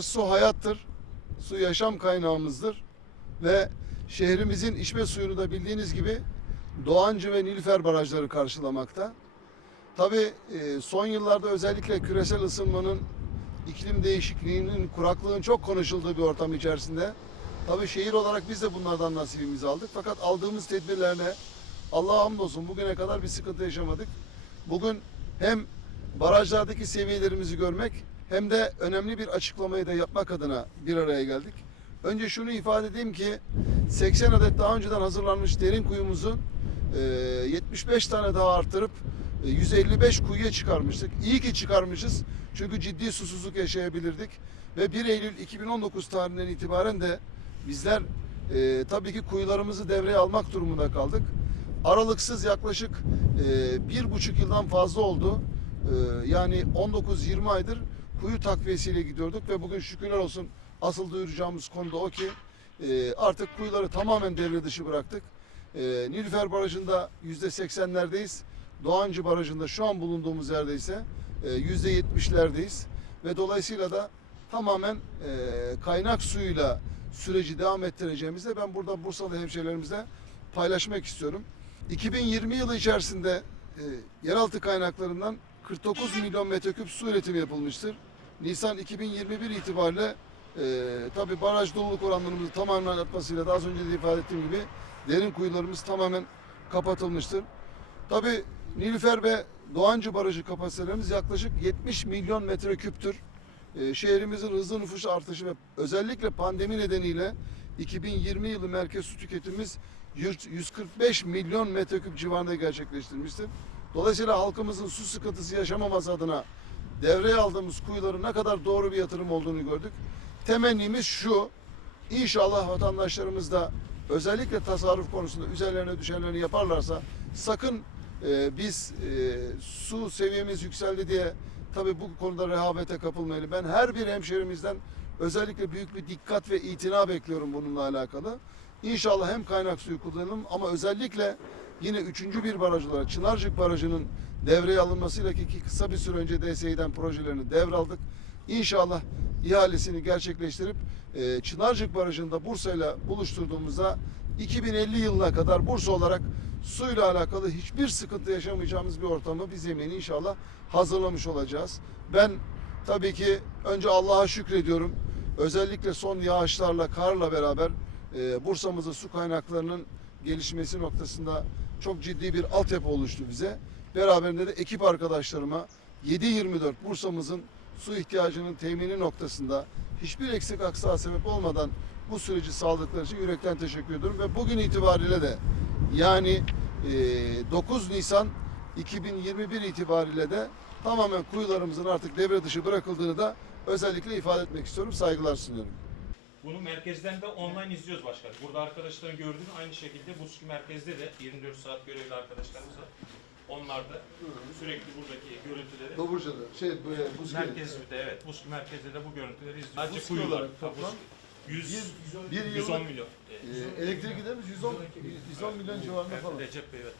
Su hayattır. Su yaşam kaynağımızdır. Ve şehrimizin içme suyunu da bildiğiniz gibi Doğancı ve Nilüfer barajları karşılamakta. Tabii e, son yıllarda özellikle küresel ısınmanın, iklim değişikliğinin, kuraklığın çok konuşulduğu bir ortam içerisinde tabii şehir olarak biz de bunlardan nasibimizi aldık. Fakat aldığımız tedbirlerle Allah'a hamdolsun bugüne kadar bir sıkıntı yaşamadık. Bugün hem barajlardaki seviyelerimizi görmek hem de önemli bir açıklamayı da yapmak adına bir araya geldik. Önce şunu ifade edeyim ki 80 adet daha önceden hazırlanmış derin kuyumuzun e, 75 tane daha arttırıp e, 155 kuyuya çıkarmıştık. İyi ki çıkarmışız. Çünkü ciddi susuzluk yaşayabilirdik. Ve 1 Eylül 2019 tarihinden itibaren de bizler e, tabii ki kuyularımızı devreye almak durumunda kaldık. Aralıksız yaklaşık e, bir buçuk yıldan fazla oldu. E, yani 19-20 aydır kuyu takviyesiyle gidiyorduk ve bugün şükürler olsun asıl duyuracağımız konu da o ki e, artık kuyuları tamamen devre dışı bıraktık. E, Nilüfer Barajı'nda yüzde seksenlerdeyiz. Doğancı Barajı'nda şu an bulunduğumuz yerde ise e, yüzde yetmişlerdeyiz. Ve dolayısıyla da tamamen e, kaynak suyuyla süreci devam ettireceğimizde ben burada Bursalı hemşehrilerimizle paylaşmak istiyorum. 2020 yılı içerisinde e, yeraltı kaynaklarından 49 milyon metreküp su üretimi yapılmıştır. Nisan 2021 itibariyle e, tabi baraj doluluk oranlarımızı tamamen artmasıyla da az önce de ifade ettiğim gibi derin kuyularımız tamamen kapatılmıştır. Tabi Nilüfer ve Doğancı Barajı kapasitelerimiz yaklaşık 70 milyon metreküptür. E, şehrimizin hızlı nüfus artışı ve özellikle pandemi nedeniyle 2020 yılı merkez su tüketimimiz 145 milyon metreküp civarında gerçekleştirmiştir. Dolayısıyla halkımızın su sıkıntısı yaşamaması adına devreye aldığımız kuyuların ne kadar doğru bir yatırım olduğunu gördük. Temennimiz şu, inşallah vatandaşlarımız da özellikle tasarruf konusunda üzerlerine düşenlerini yaparlarsa sakın e, biz e, su seviyemiz yükseldi diye tabii bu konuda rehavete kapılmayalım. Ben her bir hemşehrimizden özellikle büyük bir dikkat ve itina bekliyorum bununla alakalı. İnşallah hem kaynak suyu kullanalım ama özellikle yine üçüncü bir baraj olarak Çınarcık Barajı'nın devreye alınmasıyla ki kısa bir süre önce DSİ'den projelerini devraldık. İnşallah ihalesini gerçekleştirip e, Çınarcık Barajı'nda Bursa'yla buluşturduğumuzda 2050 yılına kadar Bursa olarak suyla alakalı hiçbir sıkıntı yaşamayacağımız bir ortamı biz zemini inşallah hazırlamış olacağız. Ben tabii ki önce Allah'a şükrediyorum. Özellikle son yağışlarla, karla beraber e, su kaynaklarının gelişmesi noktasında çok ciddi bir altyapı oluştu bize. Beraberinde de ekip arkadaşlarıma 7-24 Bursa'mızın su ihtiyacının temini noktasında hiçbir eksik aksağa sebep olmadan bu süreci sağladıkları için yürekten teşekkür ediyorum. Ve bugün itibariyle de yani e, 9 Nisan 2021 itibariyle de tamamen kuyularımızın artık devre dışı bırakıldığını da özellikle ifade etmek istiyorum. Saygılar sunuyorum. Bunu merkezden de online izliyoruz başkanım. Burada arkadaşların gördüğünü aynı şekilde Buski merkezde de 24 saat görevli arkadaşlarımız var. Onlar da sürekli buradaki görüntüleri Doburca'da şey böyle buz merkezde evet Buski merkezde de bu görüntüleri izliyoruz. Sadece Buski kuyular. olarak toplam 100 bir 110 yıllık milyon. e, elektrik giderimiz 110 110 milyon civarında Evet, falan. Recep Bey evet.